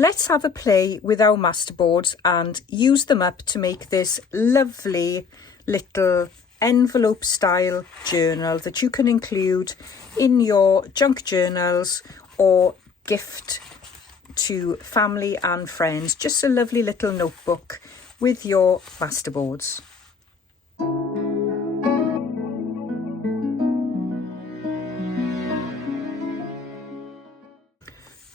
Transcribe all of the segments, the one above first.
let's have a play with our masterboards and use them up to make this lovely little envelope style journal that you can include in your junk journals or gift to family and friends. Just a lovely little notebook with your masterboards.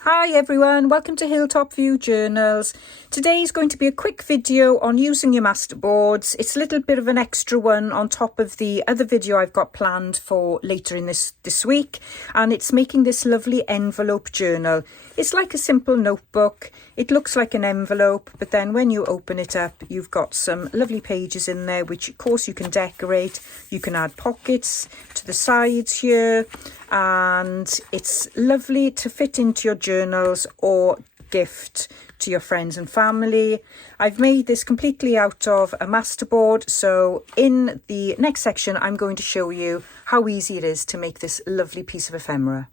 Hi everyone, welcome to Hilltop View Journals. Today is going to be a quick video on using your masterboards. It's a little bit of an extra one on top of the other video I've got planned for later in this week, and it's making this lovely envelope journal. It's like a simple notebook. It looks like an envelope, but then when you open it up, you've got some lovely pages in there, which of course you can decorate. You can add pockets to the sides here, and it's lovely to fit into your journals or gift to your friends and family. I've made this completely out of a masterboard, so in the next section I'm going to show you how easy it is to make this lovely piece of ephemera.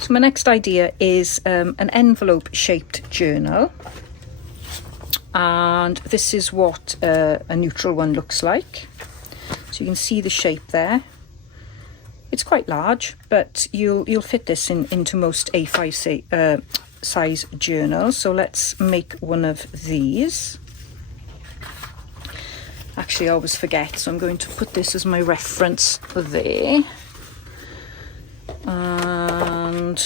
So my next idea is an envelope shaped journal, and this is what a neutral one looks like. So you can see the shape there. It's quite large, but you'll fit this into most A5 size journals. So let's make one of these. Actually, I always forget, so I'm going to put this as my reference there. And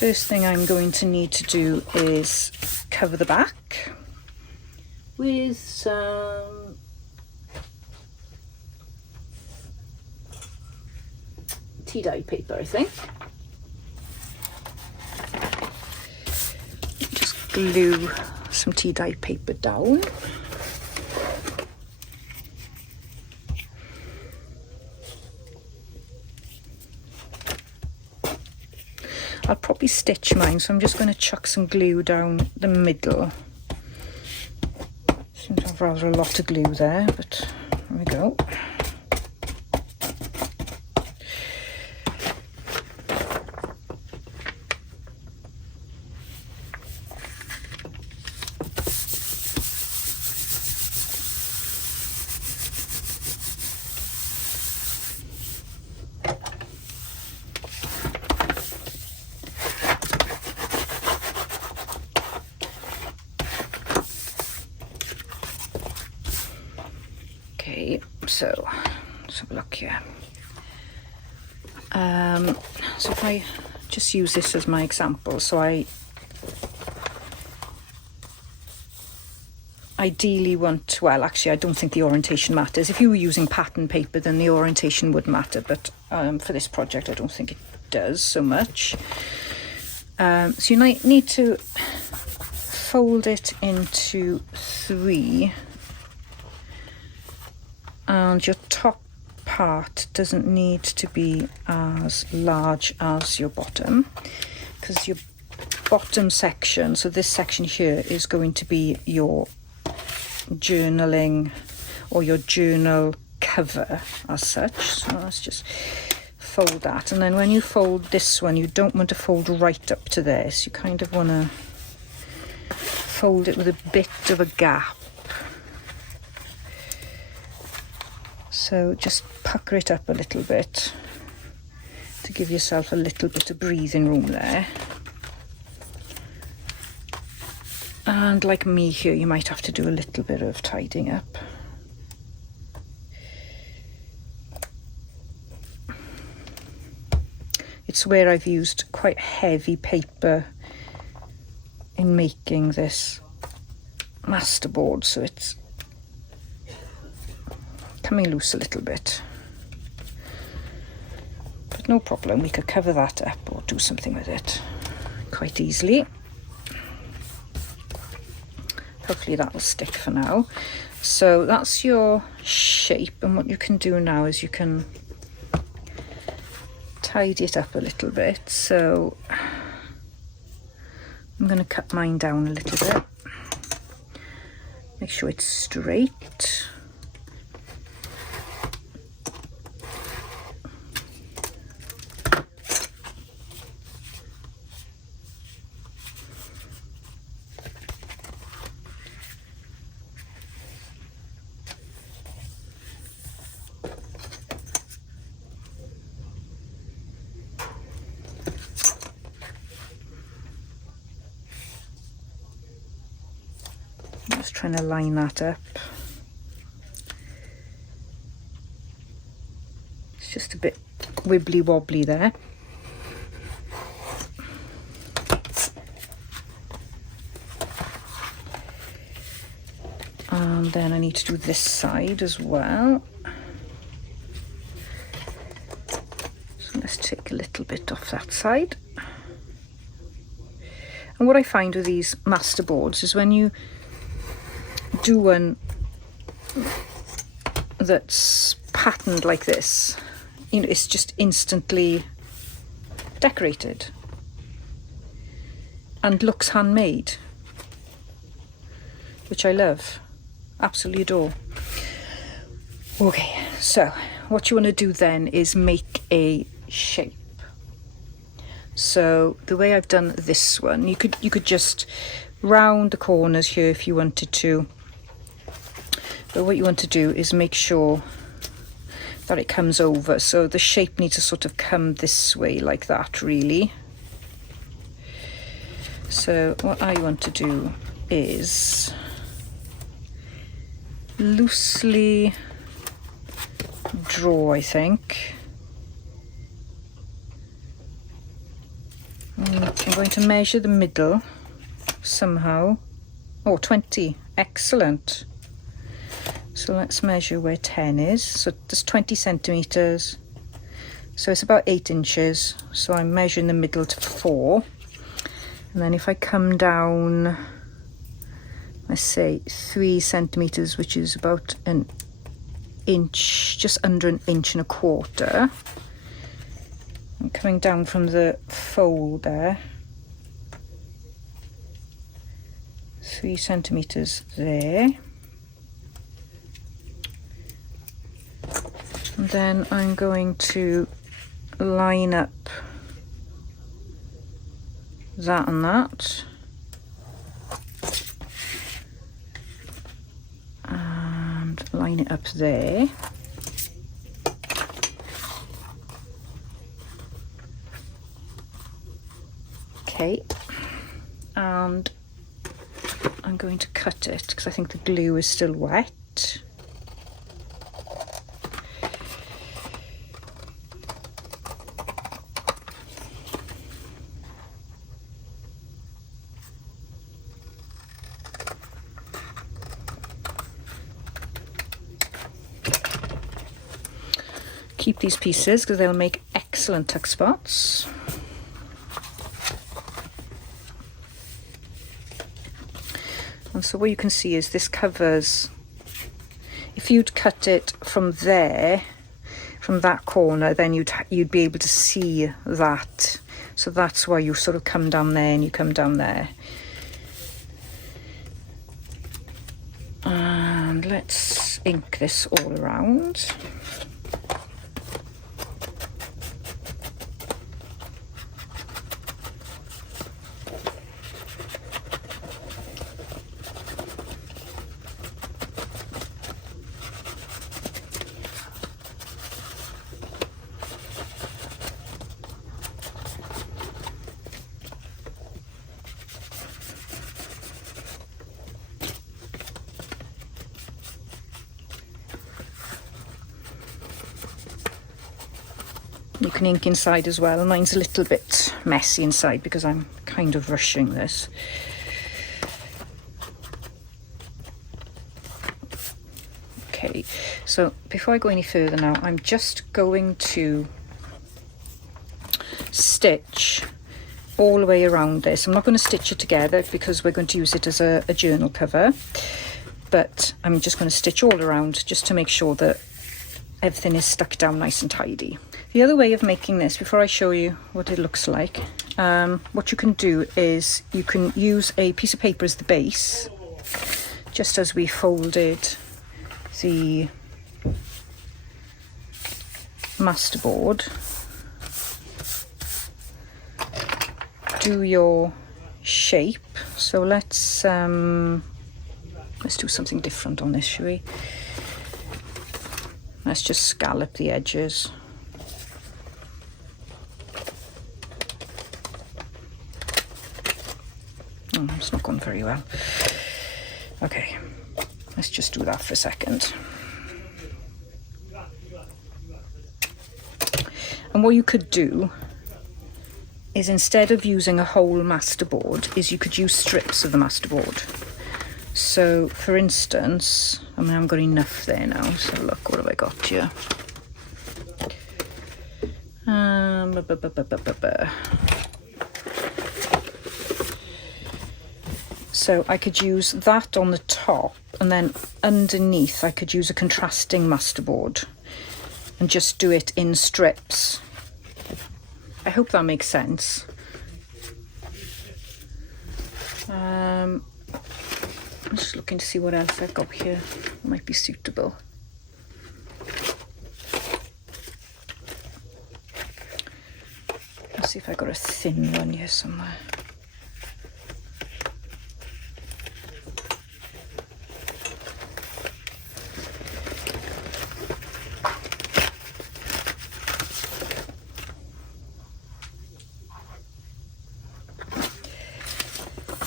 first thing I'm going to need to do is cover the back with some tea-dye paper, I think. Just glue some tea-dye paper down. I'll probably stitch mine, so I'm just going to chuck some glue down the middle. Seems to have rather a lot of glue there, but there we go. Okay, so let's have a look here. So if I just use this as my example, so I ideally want, well, actually I don't think the orientation matters. If you were using pattern paper, then the orientation would matter, but for this project I don't think it does so much. So you might need to fold it into 3. And your top part doesn't need to be as large as your bottom, because your bottom section, so this section here, is going to be your journaling or your journal cover as such. So let's just fold that, and then when you fold this one, you don't want to fold right up to this. You kind of want to fold it with a bit of a gap. So just pucker it up a little bit to give yourself a little bit of breathing room there. And like me here, you might have to do a little bit of tidying up. It's where I've used quite heavy paper in making this masterboard, so it's coming loose a little bit, but no problem, we could cover that up or do something with it quite easily. Hopefully that will stick for now. So that's your shape, and what you can do now is you can tidy it up a little bit. So I'm going to cut mine down a little bit, make sure it's straight. trying to line that up. It's just a bit wibbly wobbly there. And then I need to do this side as well. So let's take a little bit off that side. And what I find with these Masterboards is when you do one that's patterned like this, you know, it's just instantly decorated and looks handmade, which I love. Absolutely adore. Okay, so what you want to do then is make a shape. So the way I've done this one, you could just round the corners here if you wanted to, but what you want to do is make sure that it comes over, so the shape needs to sort of come this way like that, really. So what I want to do is loosely draw, I think. I'm going to measure the middle somehow. Oh, 20. Excellent. So let's measure where 10 is. So there's 20 centimeters. So it's about 8 inches. So I'm measuring the middle to 4. And then if I come down, let's say 3 centimeters, which is about an inch, just under an inch and a quarter. I'm coming down from the fold there. 3 centimeters there. And then I'm going to line up that and that. And line it up there. Okay. And I'm going to cut it because I think the glue is still wet. Keep these pieces because they'll make excellent tuck spots. And so what you can see is this covers, if you'd cut it from there, from that corner, then you'd be able to see that. So that's why you sort of come down there and you come down there. And let's ink this all around. You can ink inside as well. Mine's a little bit messy inside because I'm kind of rushing this. Okay, so before I go any further now, I'm just going to stitch all the way around this. I'm not going to stitch it together because we're going to use it as a journal cover, but I'm just going to stitch all around just to make sure that everything is stuck down nice and tidy. The other way of making this, before I show you what it looks like, what you can do is you can use a piece of paper as the base, just as we folded the Masterboard. Do your shape. So let's do something different on this, shall we? Let's just scallop the edges. Oh, it's not going very well. Okay, let's just do that for a second. And what you could do is, instead of using a whole masterboard, is you could use strips of the masterboard. So for instance, I mean, I've got enough there now, so look, what have I got here? So I could use that on the top, and then underneath I could use a contrasting masterboard and just do it in strips. I hope that makes sense. I'm just looking to see what else I've got here that might be suitable. Let's see if I got a thin one here somewhere.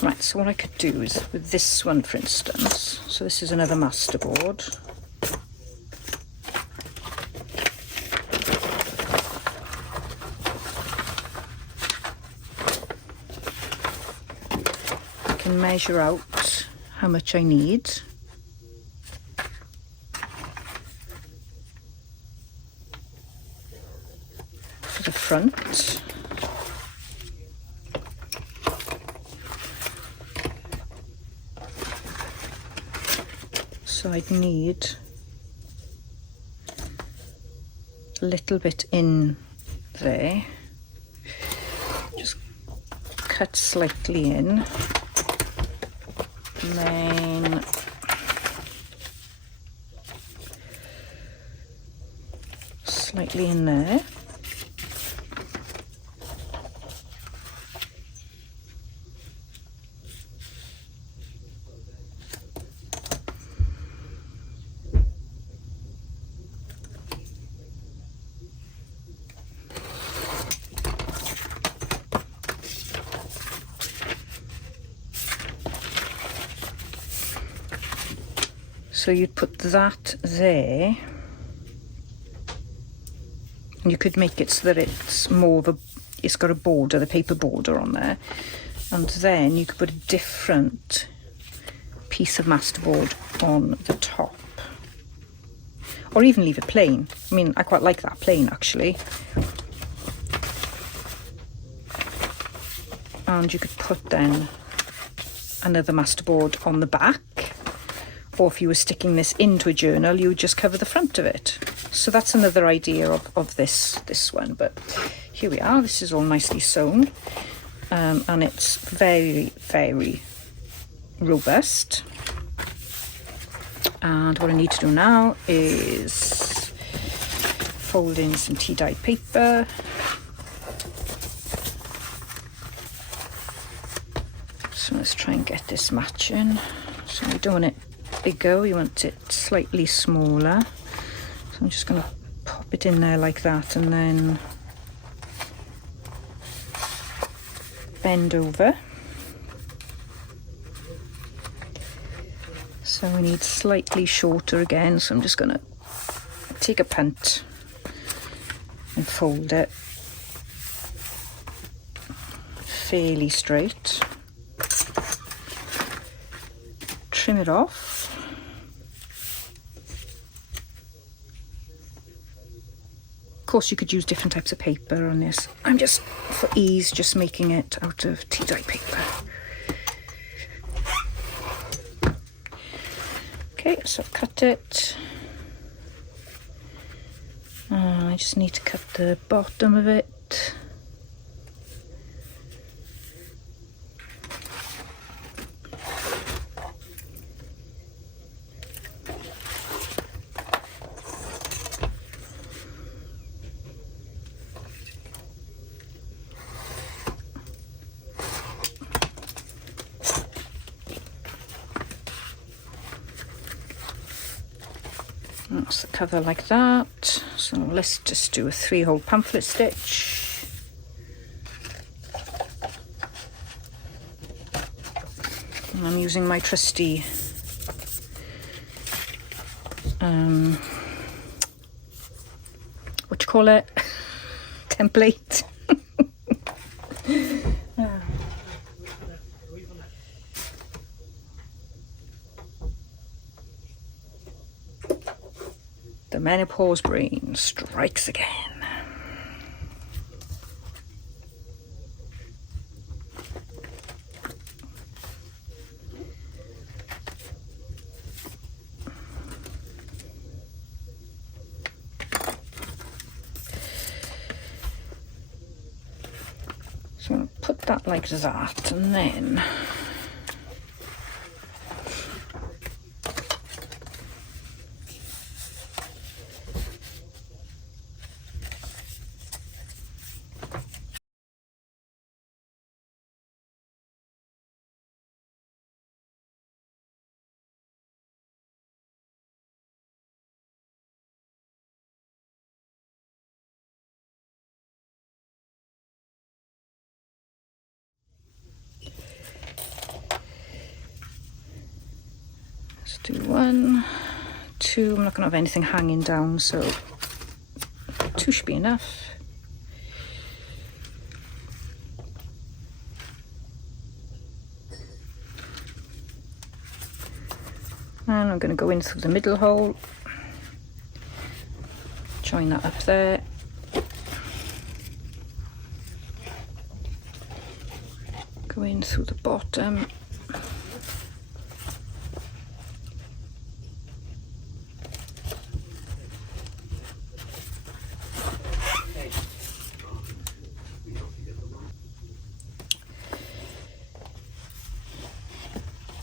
Right, so what I could do is with this one, for instance, so this is another masterboard. I can measure out how much I need. For the front. So I'd need a little bit in there, just cut slightly in, and then slightly in there. So you'd put that there, and you could make it so that it's more of a, it's got a border, the paper border on there, and then you could put a different piece of masterboard on the top, or even leave it plain. I mean, I quite like that plain actually. And you could put then another masterboard on the back. Or if you were sticking this into a journal, you would just cover the front of it. So that's another idea of this one. But here we are. This is all nicely sewn. And it's very, very robust. And what I need to do now is fold in some tea-dyed paper. So let's try and get this matching. So we don't want it bigger, we want it slightly smaller. So I'm just going to pop it in there like that, and then bend over. So we need slightly shorter again, so I'm just going to take a punt and fold it fairly straight. Trim it off. Of course, you could use different types of paper on this. I'm just, for ease, just making it out of tea-dye paper. Okay, so I've cut it. I just need to cut the bottom of it. That's the cover like that. So let's just do a 3-hole pamphlet stitch. And I'm using my trusty what you call it, template. The menopause brain strikes again. So I'm going to put that like that, and then let's do 1, 2. I'm not going to have anything hanging down, so 2 should be enough. And I'm going to go in through the middle hole, join that up there. Go in through the bottom.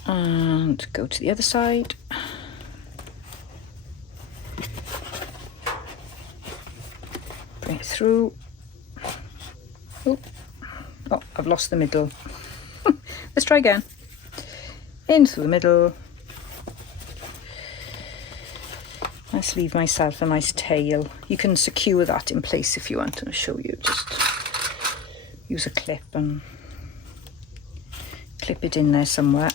And go to the other side. Bring it through. Oh, I've lost the middle. Let's try again. In through the middle. Let's leave myself a nice tail. You can secure that in place if you want. I'll show you. Just use a clip and clip it in there somewhere.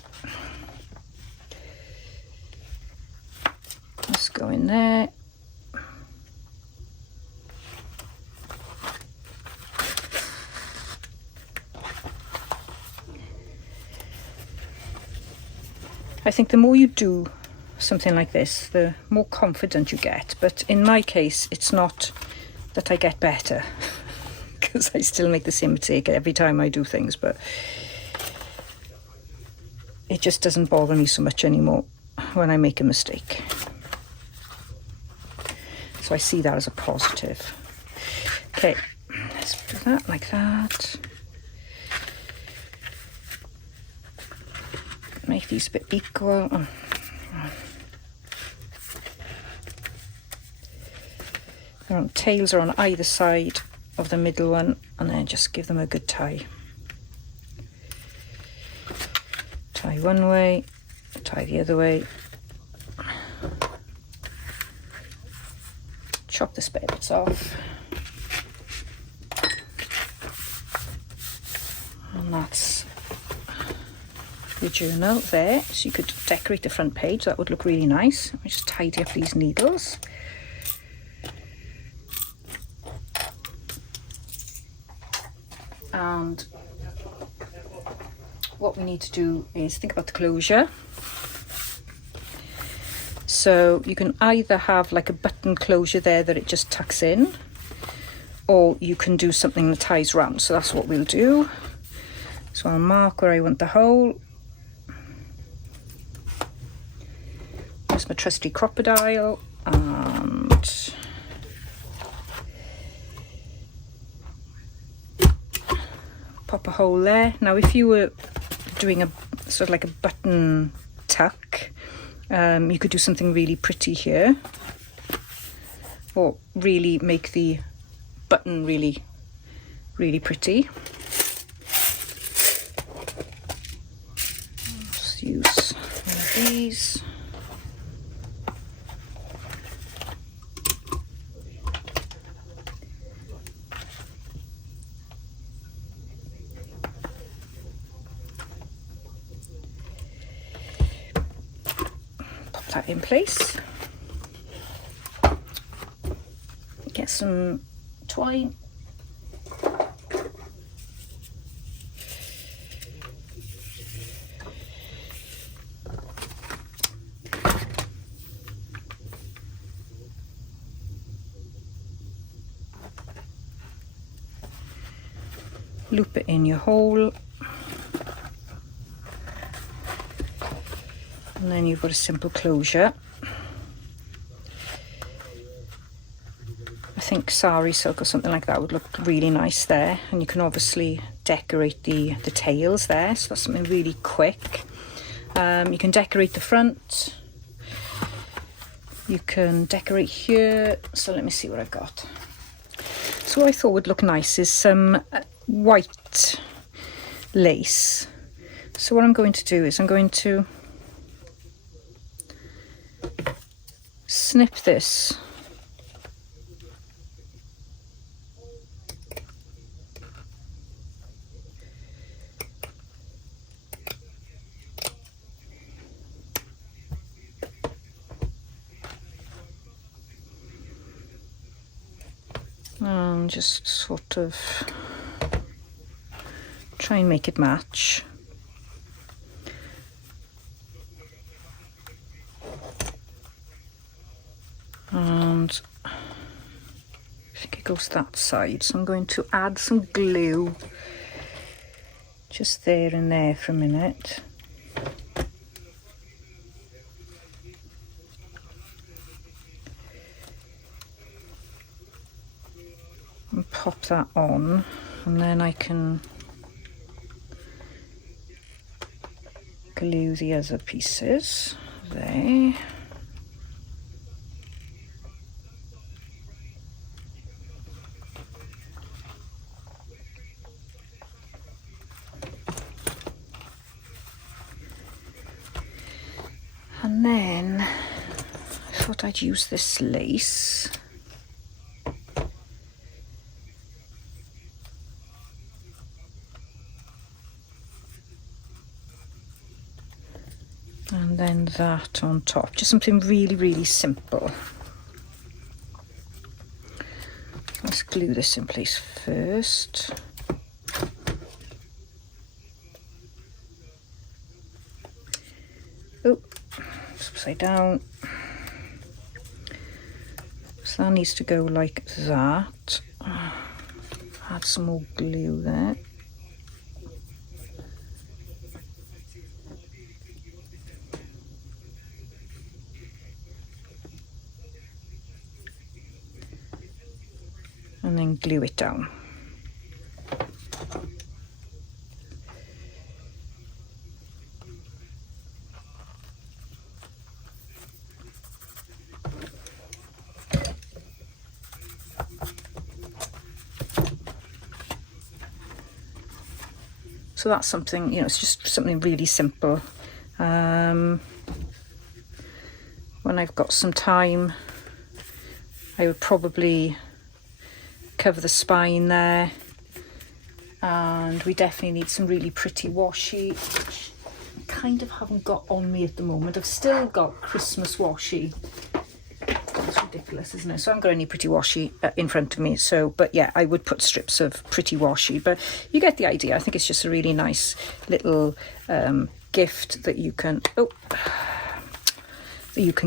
Let's go in there. I think the more you do something like this, the more confident you get. But in my case, it's not that I get better, because I still make the same mistake every time I do things, but it just doesn't bother me so much anymore when I make a mistake. So I see that as a positive. Okay, let's do that like that. Make these a bit equal. Tails are on either side of the middle one, and then just give them a good tie. Tie one way, tie the other way. Chop the spare bits off. And that's your journal there. So you could decorate the front page. That would look really nice. Let me just tidy up these needles. And what we need to do is think about the closure. So you can either have like a button closure there that it just tucks in, or you can do something that ties round. So that's what we'll do. So I'll mark where I want the hole. Use my trusty crocodile and pop a hole there. Now if you were doing a sort of like a button tuck, you could do something really pretty here, or really make the button really, really pretty. Let's use one of these. Pop that in place. some twine. Loop it in your hole, and then you've got a simple closure. I think sari silk or something like that would look really nice there, and you can obviously decorate the tails there, so that's something really quick. You can decorate the front, you can decorate here. So let me see what I've got. So what I thought would look nice is some white lace. So what I'm going to do is I'm going to snip this and just sort of try and make it match. And I think it goes that side, so I'm going to add some glue just there and there for a minute. And pop that on, and then I can glue the other pieces there. And then I thought I'd use this lace. And then that on top, just something really, really simple. Let's glue this in place first. Oh, it's upside down. So that needs to go like that. Add some more glue there. And then glue it down. So that's something, you know, it's just something really simple. When I've got some time, I would probably cover the spine there, and we definitely need some really pretty washi, which I kind of haven't got on me at the moment. I've still got Christmas washi. That's ridiculous, isn't it? So I haven't got any pretty washi in front of me, so, but yeah, I would put strips of pretty washi, but you get the idea. I think it's just a really nice little gift that you can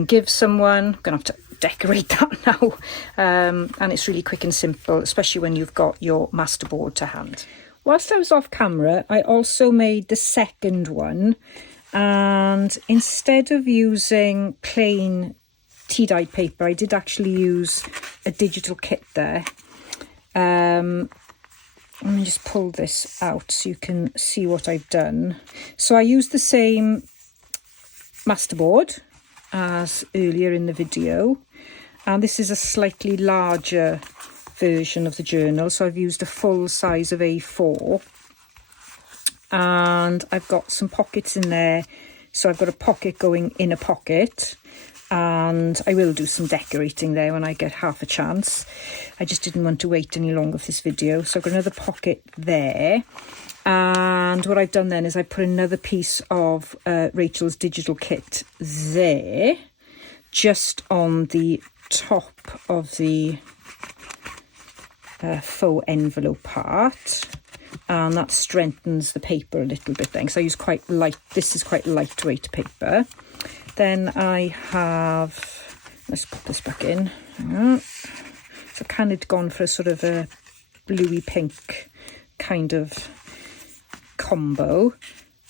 give someone. I'm gonna have to decorate that now, and it's really quick and simple, especially when you've got your masterboard to hand. Whilst I was off camera, I also made the second one, and instead of using plain tea-dyed paper, I did actually use a digital kit there. Let me just pull this out so you can see what I've done. So I used the same masterboard as earlier in the video, and this is a slightly larger version of the journal, so I've used a full size of A4, and I've got some pockets in there, so I've got a pocket going in a pocket, and I will do some decorating there when I get half a chance. I just didn't want to wait any longer for this video, so I've got another pocket there. And what I've done then is I put another piece of Rachel's digital kit there, just on the top of the faux envelope part, and that strengthens the paper a little bit then, because I use quite light, this is quite lightweight paper. Then I have, let's put this back in. So kind of gone for a sort of a bluey pink kind of combo.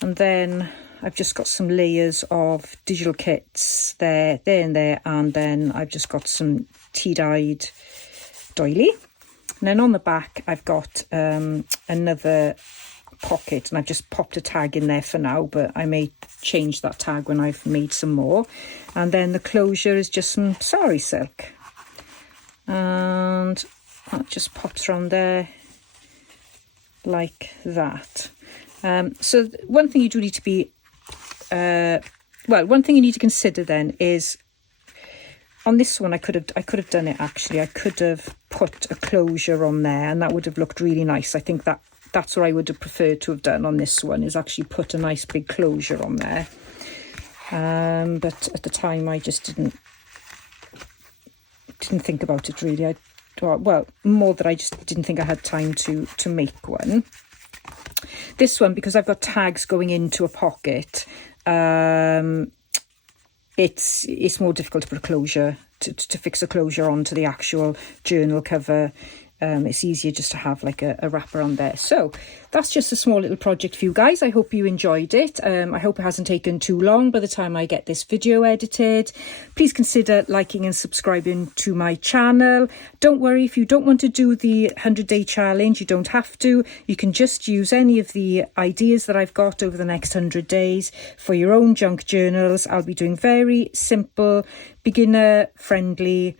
And then I've just got some layers of digital kits there and there, and then I've just got some tea-dyed doily. And then on the back I've got another pocket, and I've just popped a tag in there for now, but I may change that tag when I've made some more. And then the closure is just some sari silk, and that just pops around there like that. So one thing you do need to be one thing you need to consider then is, on this one I could have done it actually. I could have put a closure on there, and that would have looked really nice. I think that's what I would have preferred to have done on this one, is actually put a nice big closure on there. But at the time I just didn't think about it really. More that I just didn't think I had time to make one. This one, because I've got tags going into a pocket, it's more difficult to put a closure, to fix a closure onto the actual journal cover. It's easier just to have like a wrapper on there. So that's just a small little project for you guys. I hope you enjoyed it. I hope it hasn't taken too long by the time I get this video edited. Please consider liking and subscribing to my channel. Don't worry, if you don't want to do the 100-day challenge, you don't have to. You can just use any of the ideas that I've got over the next 100 days for your own junk journals. I'll be doing very simple, beginner-friendly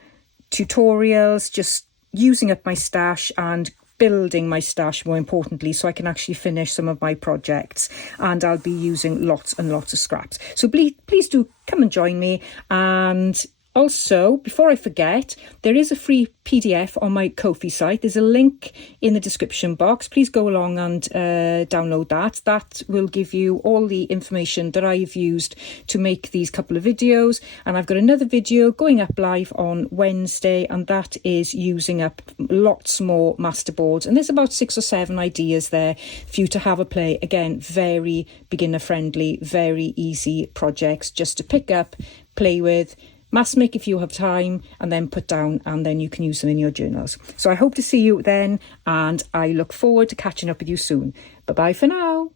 tutorials, just using up my stash and building my stash, more importantly, so I can actually finish some of my projects. And I'll be using lots and lots of scraps. So please do come and join me. And also, before I forget, there is a free PDF on my Ko-fi site. There's a link in the description box. Please go along and download that. That will give you all the information that I've used to make these couple of videos. And I've got another video going up live on Wednesday, and that is using up lots more masterboards. And there's about 6 or 7 ideas there for you to have a play. Again, very beginner friendly, very easy projects just to pick up, play with, mass make if you have time, and then put down, and then you can use them in your journals. So I hope to see you then, and I look forward to catching up with you soon. Bye bye for now.